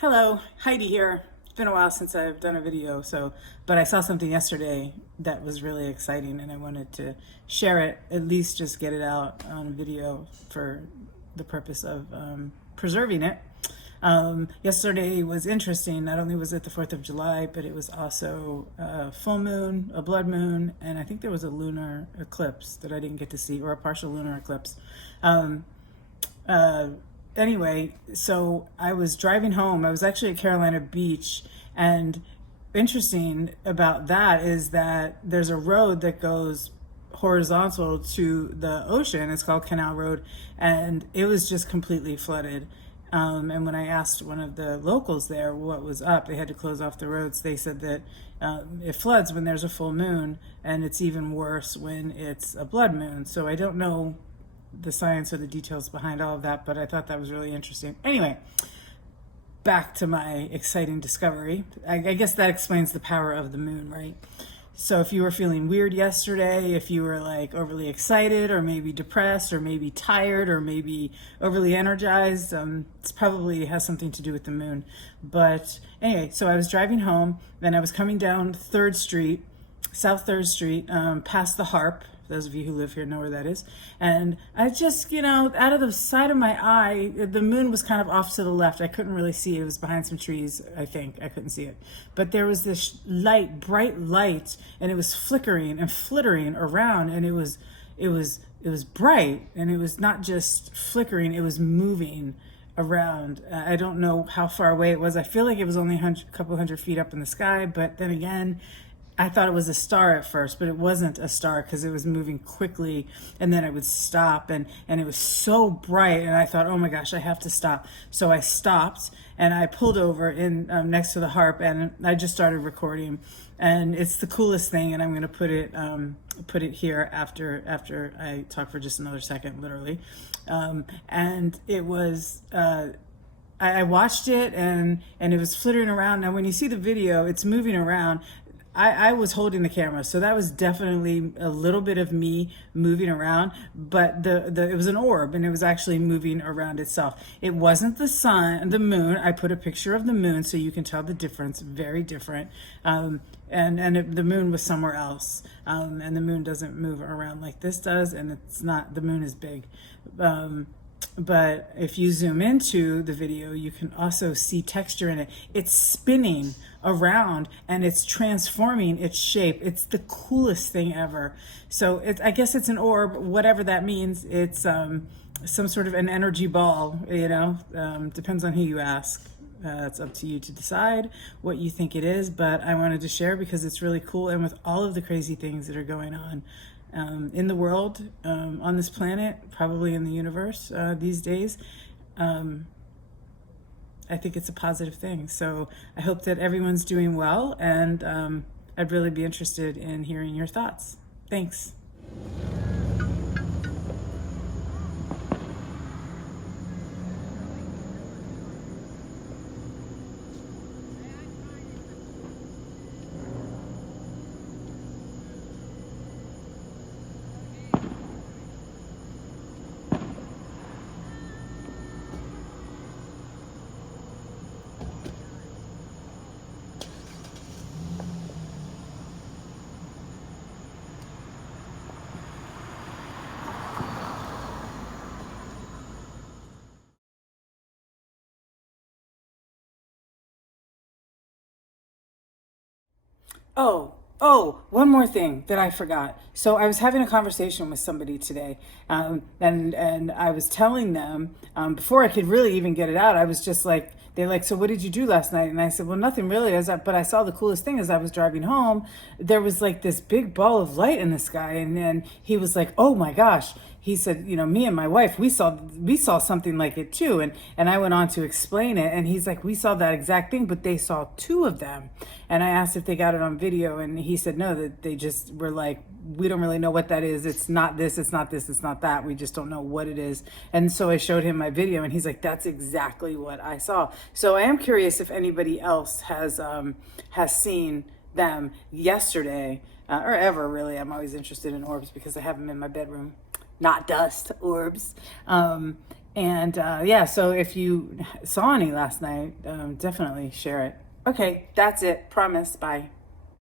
Hello, Heidi here. It's been a while since I've done a video, but I saw something yesterday that was really exciting and I wanted to share it, at least just get it out on video for the purpose of preserving it. Yesterday was interesting. Not only was it the 4th of July, but it was also a full moon, a blood moon, and I think there was a lunar eclipse that I didn't get to see, or a partial lunar eclipse. Um, uh, anyway, so I was driving home. I was actually at Carolina Beach, and interesting about that is that there's a road that goes horizontal to the ocean. It's called Canal Road, and it was just completely flooded. And when I asked one of the locals there what was up, they had to close off the roads. They said that it floods when there's a full moon, and it's even worse when it's a blood moon. So I don't know the science or the details behind all of that, but I thought that was really interesting. Anyway, back to my exciting discovery. I guess that explains the power of the moon, right? So if you were feeling weird yesterday, if you were like overly excited or maybe depressed or maybe tired or maybe overly energized, it's probably has something to do with the moon. But anyway, so I was driving home and I was coming down 3rd Street, South 3rd Street, past the Harp. Those of you who live here know where that is. And I just, out of the side of my eye, the moon was kind of off to the left. I couldn't really see it. It was behind some trees, I think. I couldn't see it. But there was this light, bright light, and it was flickering and flittering around, and it was bright, and it was not just flickering, it was moving around. I don't know how far away it was. I feel like it was only a couple hundred feet up in the sky, but then again, I thought it was a star at first, but it wasn't a star because it was moving quickly, and then it would stop, and it was so bright, and I thought, oh my gosh, I have to stop. So I stopped, and I pulled over in next to the Harp, and I just started recording, and it's the coolest thing, and I'm going to put it here after I talk for just another second, literally. And it was. I watched it, and it was flittering around. Now, when you see the video, it's moving around. I was holding the camera, so that was definitely a little bit of me moving around, but it was an orb, and it was actually moving around itself. It wasn't the sun, the moon. I put a picture of the moon so you can tell the difference, very different. The moon was somewhere else, and the moon doesn't move around like this does, and it's not, the moon is big. But if you zoom into the video, you can also see texture in it. It's spinning around and it's transforming its shape. It's the coolest thing ever. So I guess it's an orb, whatever that means. It's some sort of an energy ball, depends on who you ask. It's up to you to decide what you think it is, but I wanted to share because it's really cool, and with all of the crazy things that are going on in the world, on this planet, probably in the universe these days, I think it's a positive thing. So I hope that everyone's doing well, and I'd really be interested in hearing your thoughts. Thanks. One more thing that I forgot. So I was having a conversation with somebody today, and I was telling them, before I could really even get it out, I was just like, they're like, so what did you do last night? And I said, well, nothing really. But I saw the coolest thing as I was driving home. There was like this big ball of light in the sky, and then he was like, oh my gosh. He said, me and my wife, we saw something like it too. And I went on to explain it, and he's like, we saw that exact thing, but they saw 2 of them. And I asked if they got it on video, and he said no, that they just were like, we don't really know what that is. It's not this, it's not this, it's not that. We just don't know what it is. And so I showed him my video, and he's like, that's exactly what I saw. So I am curious if anybody else has seen them yesterday, or ever really. I'm always interested in orbs because I have them in my bedroom. Not dust, orbs. And yeah, so if you saw any last night, definitely share it. Okay, that's it. Promise. Bye.